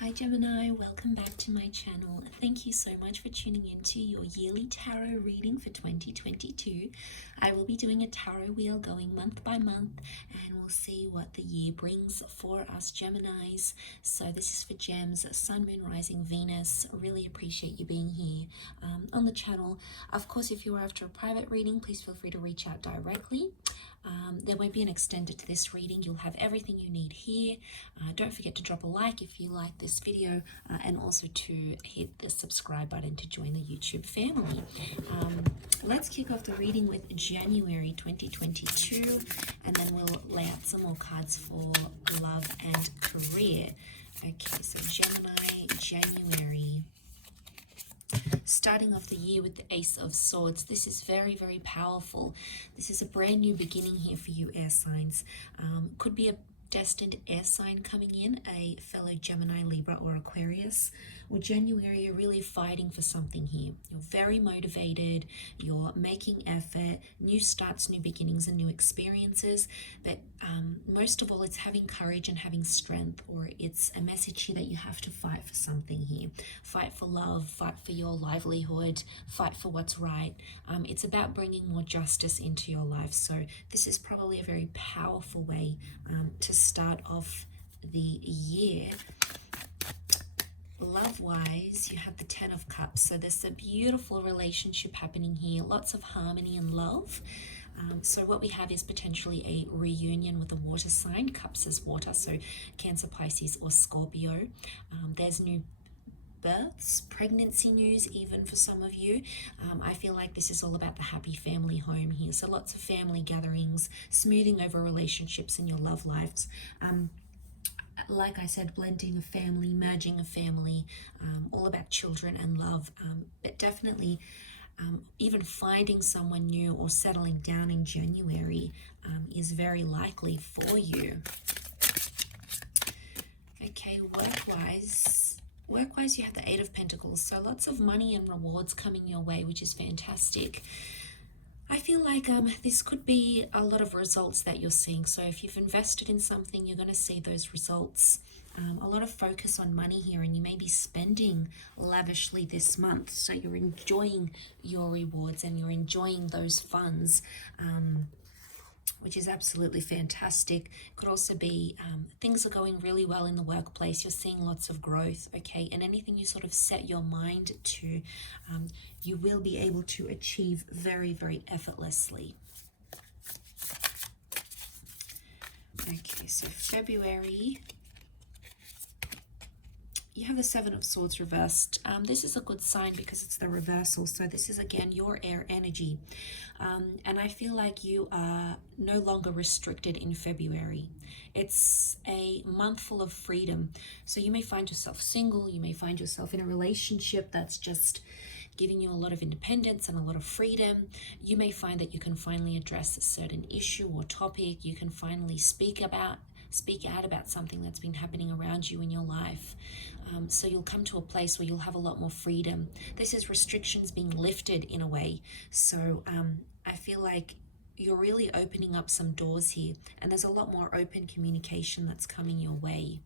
Hi Gemini, welcome back to my channel. Thank you so much for tuning into your yearly tarot reading for 2022. I will be doing a tarot wheel going month by month and we'll see what the year brings for us Geminis. So this is for Gems, Sun, Moon, Rising, Venus. Really appreciate you being here on the channel. Of course, if you are after a private reading, please feel free to reach out directly. There won't be an extended to this reading. You'll have everything you need here. Don't forget to drop a like if you like this video and also to hit the subscribe button to join the YouTube family. Let's kick off the reading with January 2022 and then we'll lay out some more cards for love and career. Okay, so Gemini, January. Starting off the year with the Ace of Swords. This is very, very powerful. This is a brand new beginning here for you air signs. Could be a destined air sign coming in, a fellow Gemini, Libra, or Aquarius. Or January, you're really fighting for something here. You're very motivated, you're making effort, new starts, new beginnings, and new experiences. But most of all, it's having courage and having strength, or it's a message here that you have to fight for something here. Fight for love, fight for your livelihood, fight for what's right. It's about bringing more justice into your life. So this is probably a very powerful way to start off the year. Love-wise, you have the Ten of Cups. So there's a beautiful relationship happening here, lots of harmony and love. So what we have is potentially a reunion with a water sign. Cups is water, so Cancer, Pisces, or Scorpio. There's new births, pregnancy news even for some of you. I feel like this is all about the happy family home here. So lots of family gatherings, smoothing over relationships in your love lives. Like I said, blending a family, merging a family, all about children and love, but definitely even finding someone new or settling down in January is very likely for you. Okay, work-wise, you have the Eight of Pentacles, so lots of money and rewards coming your way, which is fantastic. I feel like this could be a lot of results that you're seeing. So if you've invested in something, you're going to see those results. A lot of focus on money here, and you may be spending lavishly this month. So you're enjoying your rewards and you're enjoying those funds, which is absolutely fantastic. Could also be things are going really well in the workplace. You're seeing lots of growth, okay? And anything you sort of set your mind to, you will be able to achieve very, very effortlessly. Okay, so February, you have the Seven of Swords reversed. This is a good sign because it's the reversal. So this is, again, your air energy. And I feel like you are no longer restricted in February. It's a month full of freedom. So you may find yourself single. You may find yourself in a relationship that's just giving you a lot of independence and a lot of freedom. You may find that you can finally address a certain issue or topic. You can finally speak out about something that's been happening around you in your life. So you'll come to a place where you'll have a lot more freedom. This is restrictions being lifted in a way. So I feel like you're really opening up some doors here, and there's a lot more open communication that's coming your way.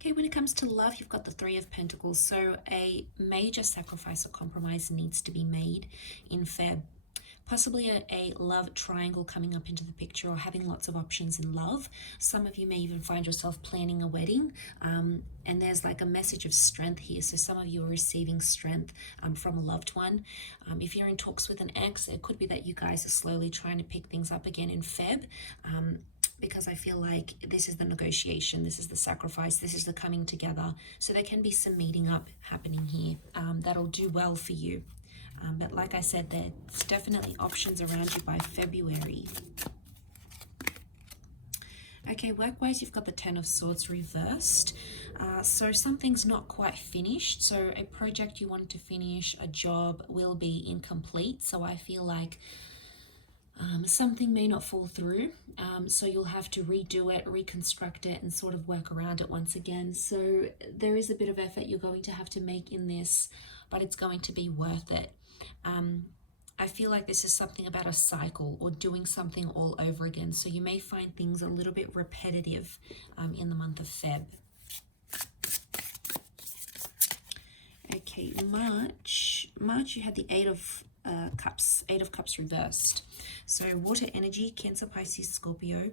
Okay, when it comes to love, you've got the Three of Pentacles. So a major sacrifice or compromise needs to be made in Feb. Possibly a love triangle coming up into the picture, or having lots of options in love. Some of you may even find yourself planning a wedding, and there's like a message of strength here. So some of you are receiving strength from a loved one. If you're in talks with an ex, it could be that you guys are slowly trying to pick things up again in Feb. Because I feel like this is the negotiation, this is the sacrifice, this is the coming together. So there can be some meeting up happening here that'll do well for you. But like I said, there's definitely options around you by February. Okay, work-wise, you've got the Ten of Swords reversed. So something's not quite finished. So a project you wanted to finish, a job, will be incomplete. So I feel like something may not fall through. So you'll have to redo it, reconstruct it, and sort of work around it once again. So there is a bit of effort you're going to have to make in this, but it's going to be worth it. I feel like this is something about a cycle or doing something all over again. So you may find things a little bit repetitive in the month of Feb. Okay, March, you had the Eight of Cups reversed. So water energy, Cancer, Pisces, Scorpio.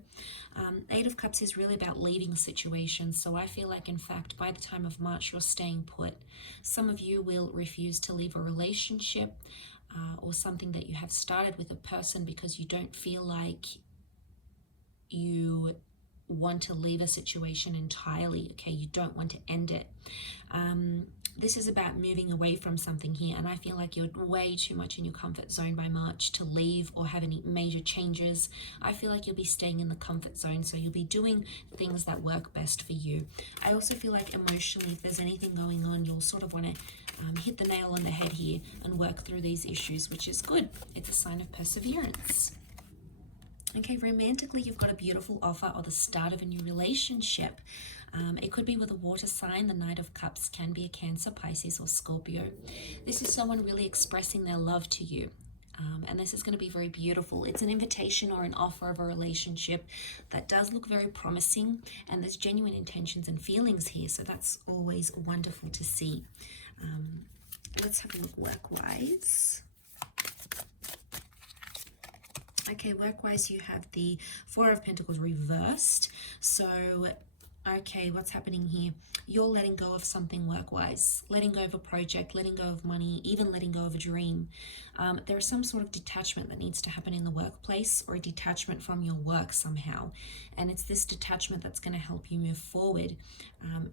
Eight of Cups is really about leaving situations. So I feel like, in fact, by the time of March, you're staying put. Some of you will refuse to leave a relationship or something that you have started with a person because you don't feel like you want to leave a situation entirely. Okay, you don't want to end it. This is about moving away from something here, and I feel like you're way too much in your comfort zone by March to leave or have any major changes. I feel like you'll be staying in the comfort zone, so you'll be doing things that work best for you. I also feel like emotionally, if there's anything going on, you'll sort of want to hit the nail on the head here and work through these issues, which is good. It's a sign of perseverance. Okay, romantically, you've got a beautiful offer or the start of a new relationship. It could be with a water sign. The Knight of Cups can be a Cancer, Pisces, or Scorpio. This is someone really expressing their love to you. And this is going to be very beautiful. It's an invitation or an offer of a relationship that does look very promising, and there's genuine intentions and feelings here, so that's always wonderful to see. Let's have a look work-wise. Okay, work-wise, you have the Four of Pentacles reversed. So, okay, what's happening here? You're letting go of something work-wise, letting go of a project, letting go of money, even letting go of a dream. There is some sort of detachment that needs to happen in the workplace, or a detachment from your work somehow. And it's this detachment that's going to help you move forward.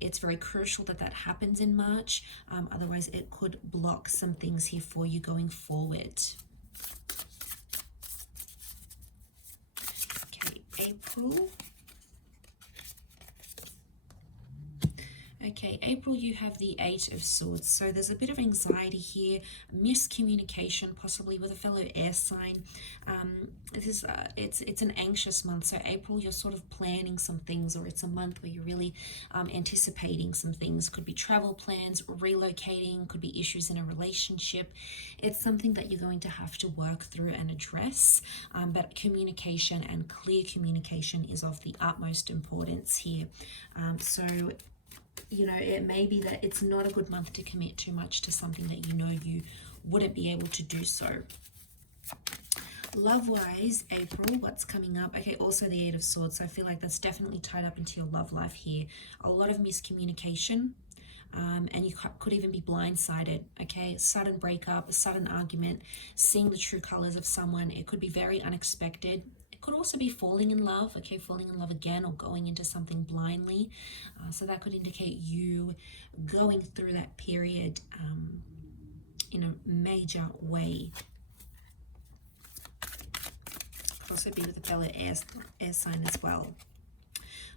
It's very crucial that that happens in March. Otherwise, it could block some things here for you going forward. April. Okay, April, you have the Eight of Swords. So there's a bit of anxiety here, miscommunication, possibly with a fellow air sign. It's an anxious month. So April, you're sort of planning some things, or it's a month where you're really anticipating some things. Could be travel plans, relocating, could be issues in a relationship. It's something that you're going to have to work through and address. But communication and clear communication is of the utmost importance here. So you know, it may be that it's not a good month to commit too much to something that you know you wouldn't be able to do so. Love-wise, April, what's coming up? Okay, also the Eight of Swords. So I feel like that's definitely tied up into your love life here. A lot of miscommunication, and you could even be blindsided, okay? Sudden breakup, a sudden argument, seeing the true colors of someone. It could be very unexpected. Could also be falling in love, okay, falling in love again, or going into something blindly. So that could indicate you going through that period in a major way. Could also be with a fellow air sign as well.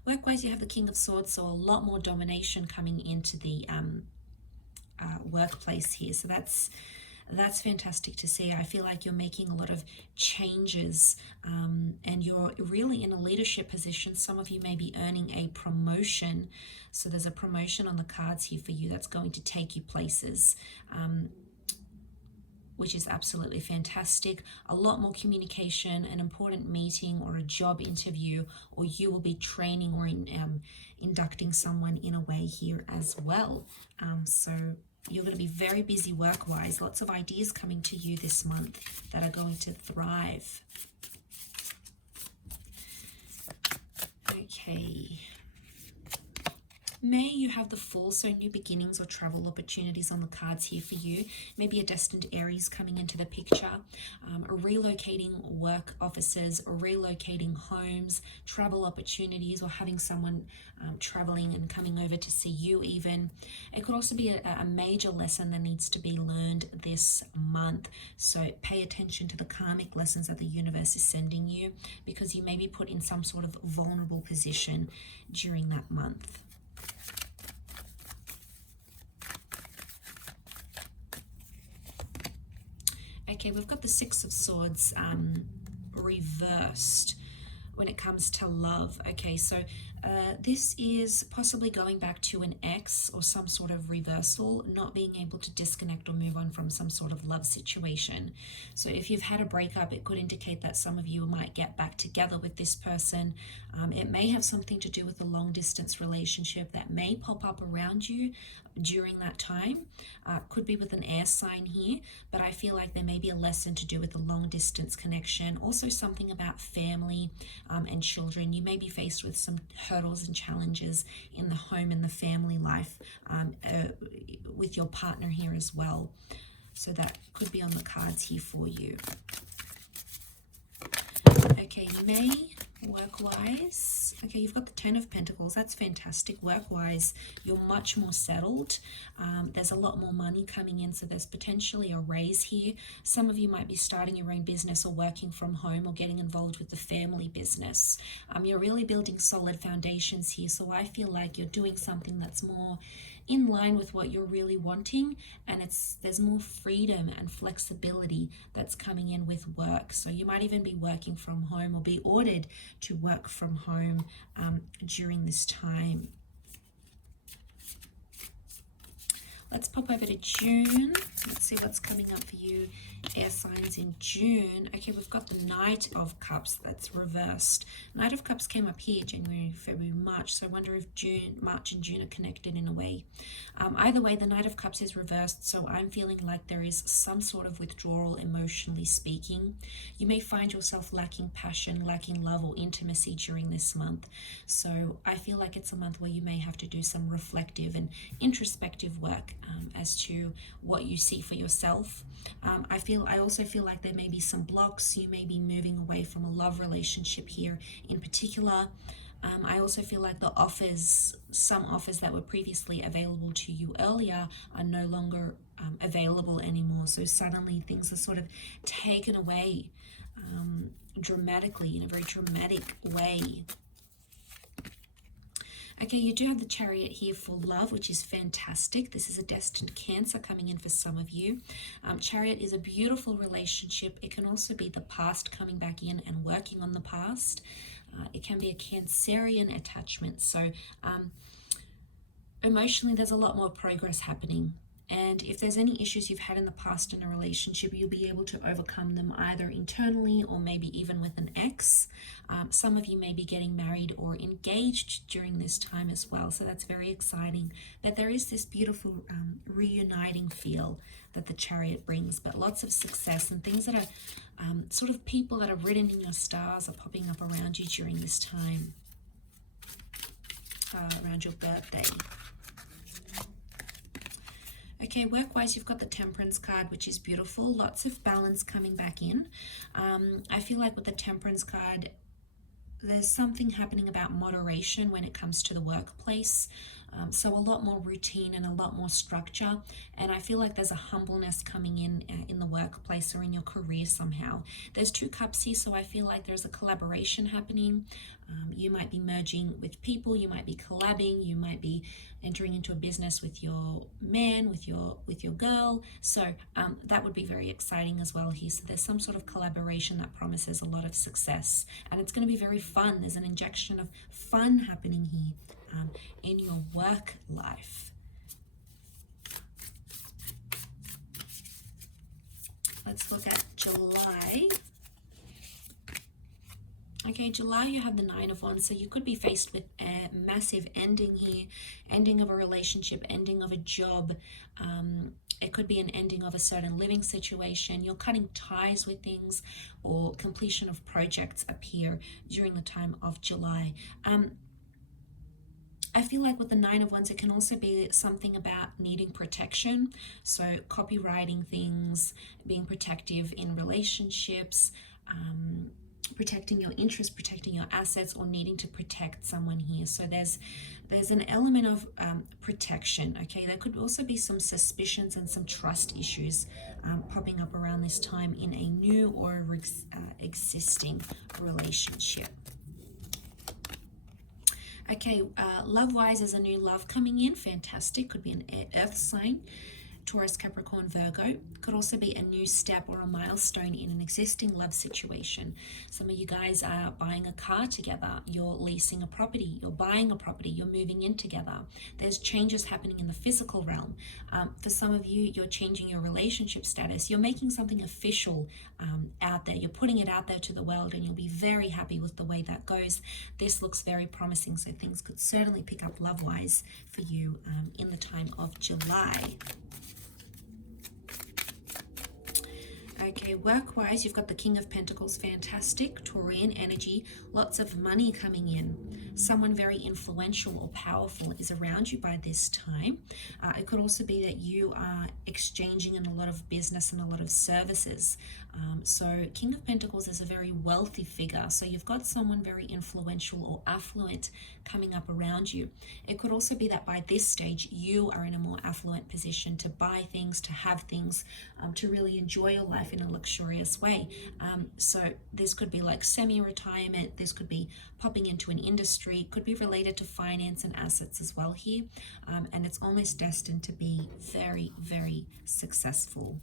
Work-wise, you have the King of Swords, so a lot more domination coming into the workplace here. So that's fantastic to see. I feel like you're making a lot of changes and you're really in a leadership position. Some of you may be earning a promotion. So there's a promotion on the cards here for you that's going to take you places, which is absolutely fantastic. A lot more communication, an important meeting or a job interview, or you will be training or inducting someone in a way here as well. So you're going to be very busy work-wise. Lots of ideas coming to you this month that are going to thrive. Okay. May, you have the Fool, so new beginnings or travel opportunities on the cards here for you. Maybe a destined Aries coming into the picture, relocating work offices, or relocating homes, travel opportunities, or having someone traveling and coming over to see you even. It could also be a major lesson that needs to be learned this month. So pay attention to the karmic lessons that the universe is sending you, because you may be put in some sort of vulnerable position during that month. Okay, we've got the Six of Swords reversed when it comes to love. Okay, so This is possibly going back to an ex or some sort of reversal, not being able to disconnect or move on from some sort of love situation. So if you've had a breakup, it could indicate that some of you might get back together with this person. It may have something to do with a long distance relationship that may pop up around you during that time. Could be with an air sign here, but I feel like there may be a lesson to do with a long distance connection. Also something about family and children. You may be faced with some hurdles and challenges in the home and the family life with your partner here as well. So that could be on the cards here for you. Okay, May, work-wise. Okay, you've got the Ten of Pentacles. That's fantastic. Work-wise, you're much more settled. There's a lot more money coming in, so there's potentially a raise here. Some of you might be starting your own business or working from home or getting involved with the family business. You're really building solid foundations here, so I feel like you're doing something that's more in line with what you're really wanting, and there's more freedom and flexibility that's coming in with work. So you might even be working from home or be ordered to work from home during this time. Let's pop over to June. Let's see what's coming up for you, air signs in June. Okay, we've got the Knight of Cups that's reversed. Knight of Cups came up here, January, February, March. So I wonder if March and June are connected in a way. Either way, the Knight of Cups is reversed, so I'm feeling like there is some sort of withdrawal, emotionally speaking. You may find yourself lacking passion, lacking love or intimacy during this month. So I feel like it's a month where you may have to do some reflective and introspective work as to what you see for yourself. I also feel like there may be some blocks. You may be moving away from a love relationship here in particular. I also feel like the some offers that were previously available to you earlier are no longer available anymore. So suddenly things are sort of taken away dramatically, in a very dramatic way. Okay, you do have the Chariot here for love, which is fantastic. This is a destined Cancer coming in for some of you. Chariot is a beautiful relationship. It can also be the past coming back in and working on the past. It can be a Cancerian attachment. So emotionally, there's a lot more progress happening. And if there's any issues you've had in the past in a relationship, you'll be able to overcome them either internally or maybe even with an ex. Some of you may be getting married or engaged during this time as well. So that's very exciting. But there is this beautiful reuniting feel that the Chariot brings, but lots of success and things that are sort of people that are written in your stars are popping up around you during this time, around your birthday. Okay, work-wise, you've got the Temperance card, which is beautiful. Lots of balance coming back in. I feel like with the Temperance card, there's something happening about moderation when it comes to the workplace. So a lot more routine and a lot more structure. And I feel like there's a humbleness coming in the workplace or in your career somehow. There's 2 cups here, so I feel like there's a collaboration happening. You might be merging with people, you might be collabing, you might be entering into a business with your man, with your girl. So that would be very exciting as well here. So there's some sort of collaboration that promises a lot of success, and it's going to be very fun. There's an injection of fun happening here in your work life. Let's look at July. Okay, July, you have the 9 of Wands, so you could be faced with a massive ending here, ending of a relationship, ending of a job. It could be an ending of a certain living situation. You're cutting ties with things, or completion of projects appear during the time of July. I feel like with the 9 of Wands, it can also be something about needing protection. So copywriting things, being protective in relationships, protecting your interests, protecting your assets, or needing to protect someone here. So there's an element of protection. Okay, there could also be some suspicions and some trust issues popping up around this time in a new or existing relationship. Okay, love-wise, there's a new love coming in. Fantastic. Could be an earth sign. Taurus, Capricorn, Virgo. Could also be a new step or a milestone in an existing love situation. Some of you guys are buying a car together, you're leasing a property, you're buying a property, you're moving in together. There's changes happening in the physical realm. For some of you, you're changing your relationship status. You're making something official out there. You're putting it out there to the world, and you'll be very happy with the way that goes. This looks very promising, so things could certainly pick up love-wise for you in the time of July. Okay, work-wise, you've got the King of Pentacles, fantastic, Taurian energy, lots of money coming in. Someone very influential or powerful is around you by this time. It could also be that you are exchanging in a lot of business and a lot of services. So King of Pentacles is a very wealthy figure. So you've got someone very influential or affluent coming up around you. It could also be that by this stage, you are in a more affluent position to buy things, to have things, to really enjoy your life in a luxurious way. So this could be like semi-retirement. This could be popping into an industry. Could be related to finance and assets as well here. And it's almost destined to be very, very successful.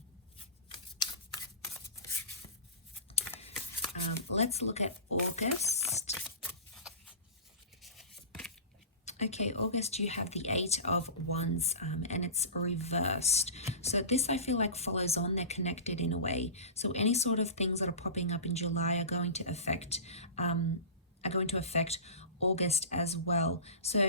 Let's look at August. Okay, August, you have the 8 of Wands, and it's reversed. So this, I feel like, follows on. They're connected in a way. So any sort of things that are popping up in July are going to affect August as well. So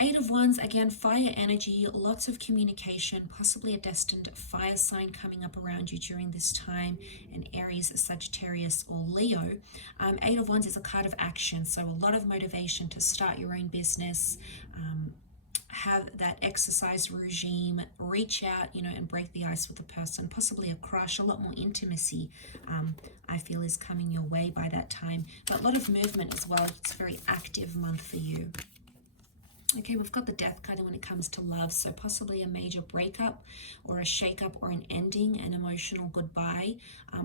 8 of Wands, again, fire energy, lots of communication, possibly a destined fire sign coming up around you during this time, in Aries, Sagittarius, or Leo. 8 of Wands is a card of action, so a lot of motivation to start your own business, have that exercise regime, reach out, and break the ice with a person, possibly a crush, a lot more intimacy, I feel, is coming your way by that time. But a lot of movement as well. It's a very active month for you. Okay, we've got the Death card when it comes to love, so possibly a major breakup or a shake-up or an ending, an emotional goodbye,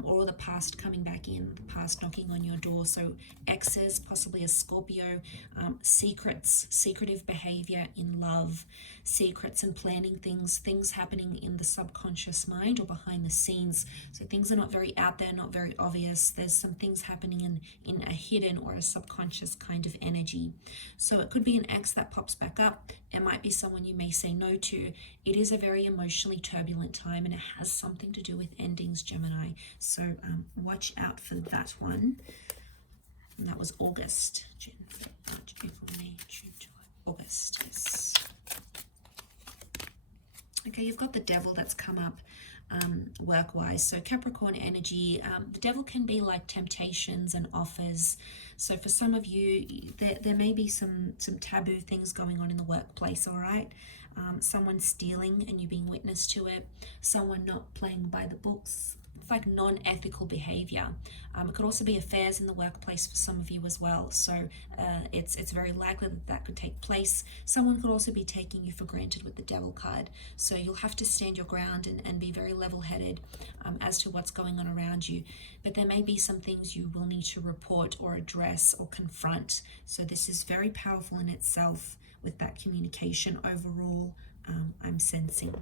or the past coming back in, the past knocking on your door. So exes, possibly a Scorpio, secrets, secretive behavior in love, secrets and planning things happening in the subconscious mind or behind the scenes. So things are not very out there, not very obvious. There's some things happening in a hidden or a subconscious kind of energy. So it could be an ex that pops back up. It might be someone you may say no to. It is a very emotionally turbulent time, and it has something to do with endings, Gemini. So watch out for that one. And that was August. June, March, April, May, June, July, August. Yes. Okay, you've got the Devil that's come up work-wise. So Capricorn energy, the Devil can be like temptations and offers. So for some of you, there may be some taboo things going on in the workplace, all right? Someone stealing and you being witness to it, someone not playing by the books. It's like non-ethical behavior. It could also be affairs in the workplace for some of you as well. So it's very likely that could take place. Someone could also be taking you for granted with the Devil card. So you'll have to stand your ground and be very level-headed as to what's going on around you. But there may be some things you will need to report or address or confront. So this is very powerful in itself with that communication overall, I'm sensing.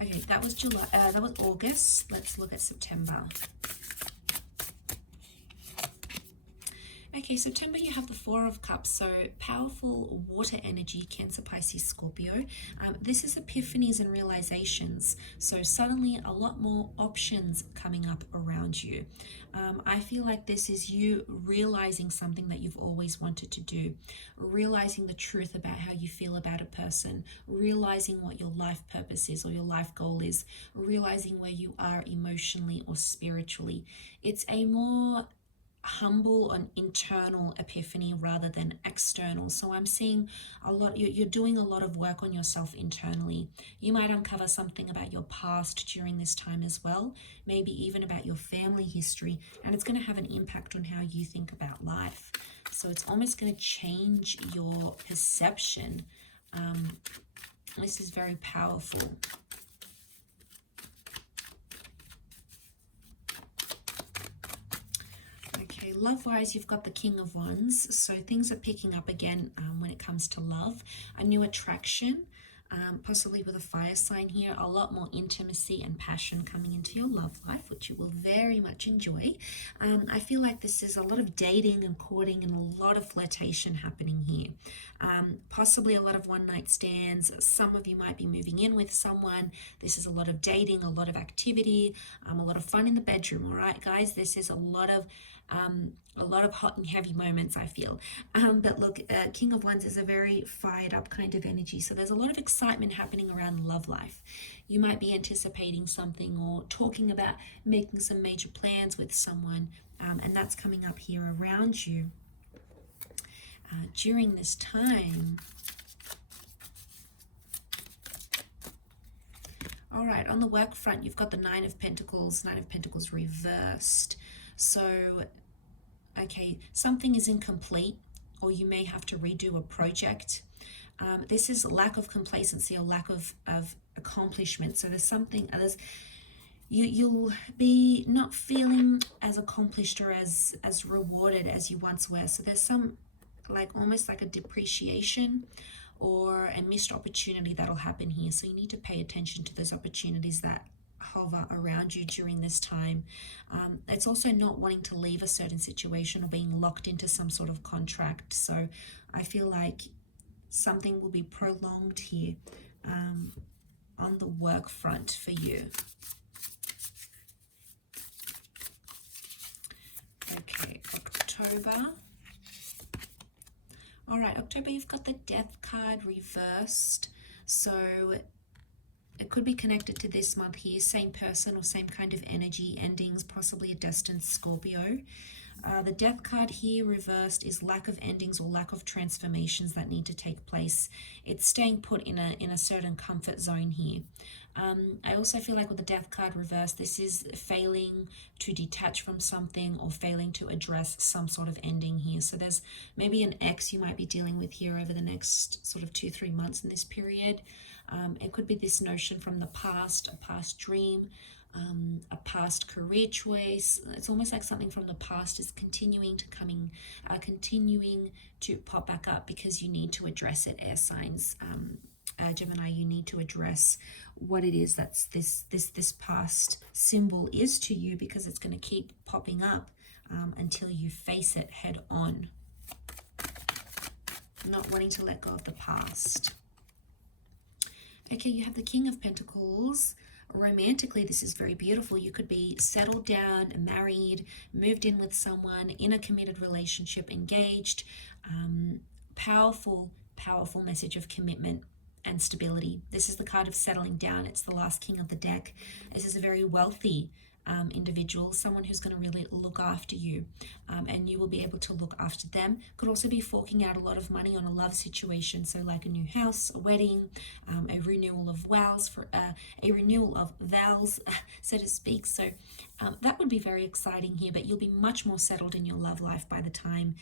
Okay, that was July. That was August. Let's look at September. Okay, September, you have the Four of Cups, so powerful water energy, Cancer, Pisces, Scorpio. This is epiphanies and realizations, so suddenly a lot more options coming up around you. I feel like this is you realizing something that you've always wanted to do, realizing the truth about how you feel about a person, realizing what your life purpose is or your life goal is, realizing where you are emotionally or spiritually. It's a more humble and internal epiphany rather than external. So I'm seeing a lot, you're doing a lot of work on yourself internally. You might uncover something about your past during this time as well, maybe even about your family history, and it's going to have an impact on how you think about life. So it's almost going to change your perception. This is very powerful. Love-wise, you've got the King of Wands, so things are picking up again when it comes to love. A new attraction, possibly with a fire sign here, a lot more intimacy and passion coming into your love life, which you will very much enjoy. I feel like this is a lot of dating and courting and a lot of flirtation happening here. Possibly a lot of one-night stands. Some of you might be moving in with someone. This is a lot of dating, a lot of activity, a lot of fun in the bedroom. All right, guys, this is a lot of hot and heavy moments, I feel. But look, King of Wands is a very fired up kind of energy. So there's a lot of excitement happening around love life. You might be anticipating something or talking about making some major plans with someone. And that's coming up here around you during this time. All right, on the work front, you've got the Nine of Pentacles reversed. So, okay, something is incomplete, or you may have to redo a project. This is lack of complacency or lack of accomplishment. So there's something, you'll be not feeling as accomplished or as rewarded as you once were. So there's some, almost like a depreciation or a missed opportunity that'll happen here. So you need to pay attention to those opportunities that hover around you during this time. It's also not wanting to leave a certain situation or being locked into some sort of contract. So I feel like something will be prolonged here on the work front for you. Okay, October. All right, October, you've got the Death card reversed. So it could be connected to this month here, same person or same kind of energy, endings, possibly a destined Scorpio. The Death card here reversed is lack of endings or lack of transformations that need to take place. It's staying put in a certain comfort zone here. I also feel like with the Death card reversed, this is failing to detach from something or failing to address some sort of ending here. So there's maybe an ex you might be dealing with here over the next sort of 2-3 months in this period. It could be this notion from the past, a past dream, a past career choice. It's almost like something from the past is continuing to pop back up because you need to address it, air signs. Gemini, you need to address what it is that's this past symbol is to you, because it's going to keep popping up until you face it head on. Not wanting to let go of the past. Okay, you have the King of Pentacles. Romantically, this is very beautiful. You could be settled down, married, moved in with someone, in a committed relationship, engaged. Powerful message of commitment and stability. This is the card of settling down. It's the last king of the deck. This is a very wealthy individual, someone who's going to really look after you, and you will be able to look after them. Could also be forking out a lot of money on a love situation, so like a new house, a wedding, a renewal of vows, so to speak. So that would be very exciting here, but you'll be much more settled in your love life by the time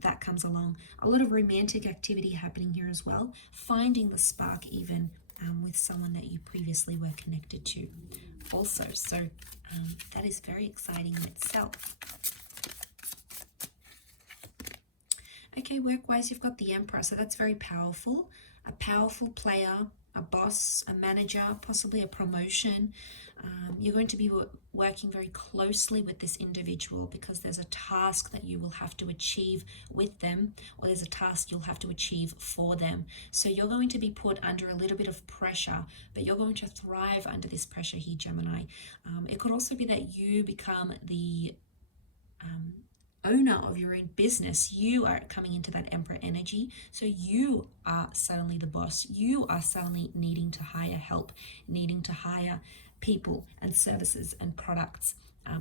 that comes along. A lot of romantic activity happening here as well, finding the spark even with someone that you previously were connected to also. So that is very exciting in itself. Okay, work-wise, you've got the Emperor, so that's very powerful. A powerful player, a boss, a manager, possibly a promotion. You're going to be working very closely with this individual because there's a task that you will have to achieve with them, or there's a task you'll have to achieve for them. So you're going to be put under a little bit of pressure, but you're going to thrive under this pressure here, Gemini. It could also be that you become the owner of your own business. You are coming into that Emperor energy, so you are suddenly the boss. You are suddenly needing to hire help, needing to hire people and services and products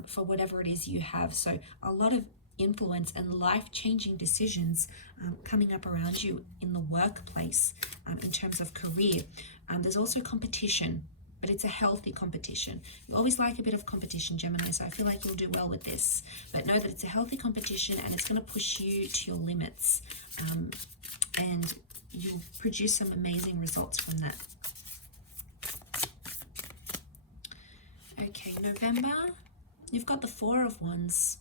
for whatever it is you have. So a lot of influence and life-changing decisions coming up around you in the workplace in terms of career. There's also competition, but it's a healthy competition. You always like a bit of competition, Gemini, so I feel like you'll do well with this. But know that it's a healthy competition and it's going to push you to your limits. And you'll produce some amazing results from that. Okay, November, you've got the Four of Wands.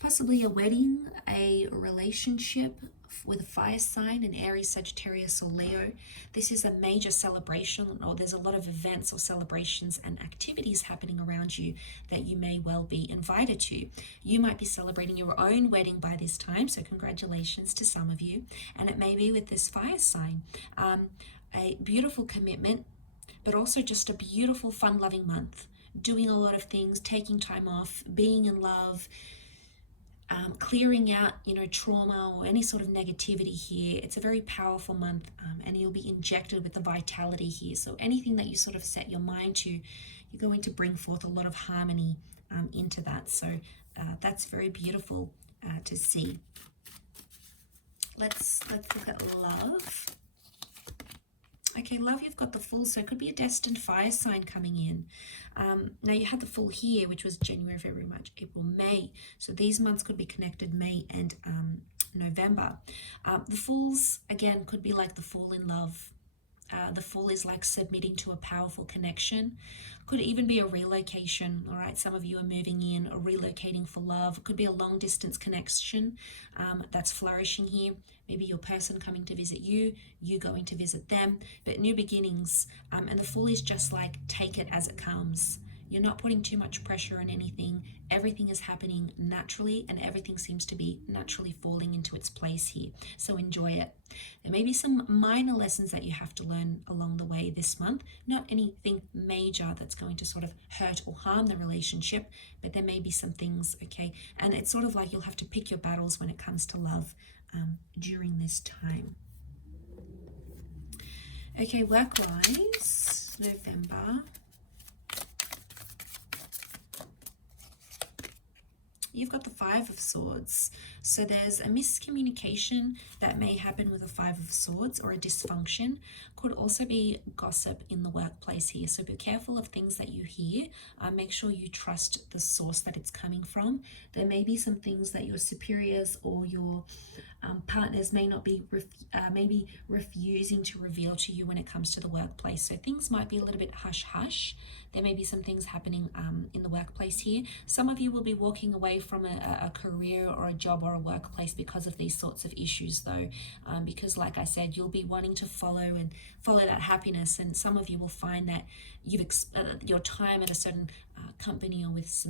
Possibly a wedding, a relationship, with a fire sign, an Aries, Sagittarius, or Leo. This is a major celebration, or there's a lot of events or celebrations and activities happening around you that you may well be invited to. You might be celebrating your own wedding by this time, so congratulations to some of you. And it may be with this fire sign. A beautiful commitment, but also just a beautiful, fun-loving month. Doing a lot of things, taking time off, being in love, clearing out, trauma or any sort of negativity here. It's a very powerful month, and you'll be injected with the vitality here. So anything that you sort of set your mind to, you're going to bring forth a lot of harmony into that. So that's very beautiful to see. Let's look at love. Okay, love, you've got the Fool, so it could be a destined fire sign coming in. Now you had the Fool here, which was January, February, March, April, May. So these months could be connected, May and November. The Fools, again, could be like the Fall in love. The Fool is like submitting to a powerful connection. Could even be a relocation, all right? Some of you are moving in or relocating for love. It could be a long distance connection that's flourishing here. Maybe your person coming to visit you, you going to visit them, but new beginnings. And the Fool is just like, take it as it comes. You're not putting too much pressure on anything. Everything is happening naturally, and everything seems to be naturally falling into its place here. So enjoy it. There may be some minor lessons that you have to learn along the way this month. Not anything major that's going to sort of hurt or harm the relationship, but there may be some things, okay? And it's sort of like you'll have to pick your battles when it comes to love during this time. Okay, work-wise, November. You've got the Five of Swords. So there's a miscommunication that may happen with a Five of Swords, or a dysfunction. Could also be gossip in the workplace here. So be careful of things that you hear. Make sure you trust the source that it's coming from. There may be some things that your superiors or your partners may not be maybe refusing to reveal to you when it comes to the workplace. So things might be a little bit hush-hush. There may be some things happening in the workplace here. Some of you will be walking away from a career or a job or a workplace because of these sorts of issues, though, because like I said, you'll be wanting to follow that happiness, and some of you will find that your time at a certain company or with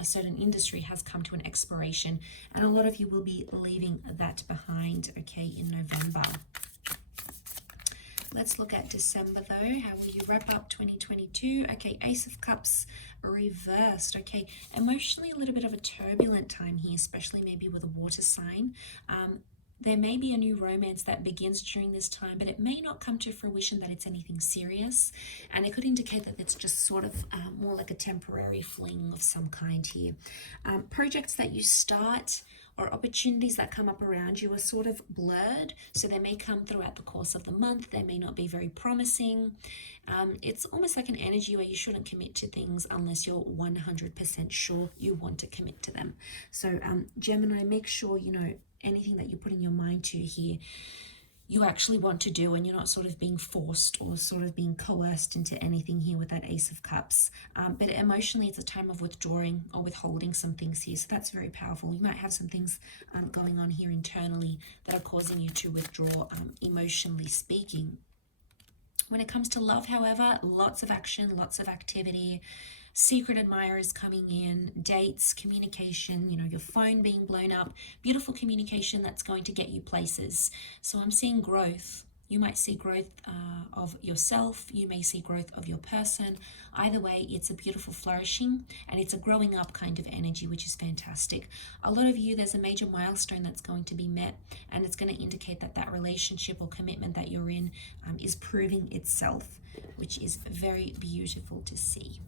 a certain industry has come to an expiration, and a lot of you will be leaving that behind, okay, in November. Let's look at December though. How will you wrap up 2022? Okay, Ace of Cups reversed. Okay, emotionally a little bit of a turbulent time here, especially maybe with a water sign. There may be a new romance that begins during this time, but it may not come to fruition that it's anything serious. And it could indicate that it's just sort of more like a temporary fling of some kind here. Projects that you start or opportunities that come up around you are sort of blurred. So they may come throughout the course of the month. They may not be very promising. It's almost like an energy where you shouldn't commit to things unless you're 100% sure you want to commit to them. So Gemini, make sure, anything that you put in your mind to here, you actually want to do, and you're not sort of being forced or sort of being coerced into anything here with that Ace of Cups. But emotionally, it's a time of withdrawing or withholding some things here. So that's very powerful. You might have some things going on here internally that are causing you to withdraw, emotionally speaking. When it comes to love, however, lots of action, lots of activity, secret admirers coming in, dates, communication, your phone being blown up, beautiful communication that's going to get you places. So I'm seeing growth. You might see growth of yourself. You may see growth of your person. Either way, it's a beautiful flourishing, and it's a growing up kind of energy, which is fantastic. A lot of you, there's a major milestone that's going to be met, and it's going to indicate that that relationship or commitment that you're in is proving itself, which is very beautiful to see.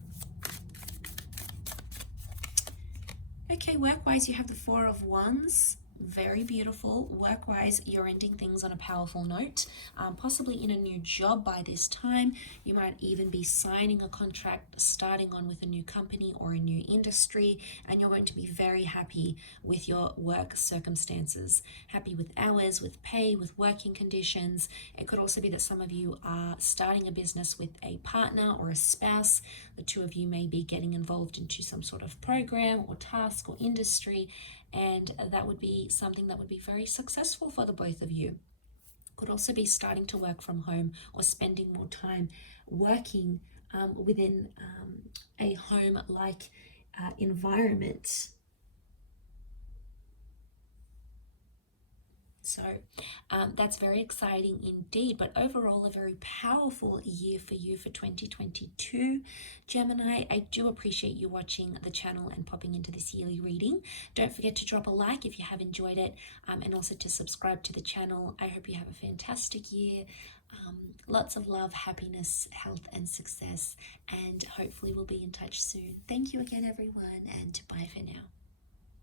Okay, work-wise, you have the Four of Wands. Very beautiful. Work-wise, you're ending things on a powerful note, possibly in a new job by this time. You might even be signing a contract, starting on with a new company or a new industry, and you're going to be very happy with your work circumstances. Happy with hours, with pay, with working conditions. It could also be that some of you are starting a business with a partner or a spouse. The two of you may be getting involved into some sort of program or task or industry, and that would be something that would be very successful for the both of you. Could also be starting to work from home or spending more time working within a home-like environment. So that's very exciting indeed, but overall a very powerful year for you for 2022. Gemini, I do appreciate you watching the channel and popping into this yearly reading. Don't forget to drop a like if you have enjoyed it, and also to subscribe to the channel. I hope you have a fantastic year. Lots of love, happiness, health, and success, and hopefully we'll be in touch soon. Thank you again, everyone, and bye for now.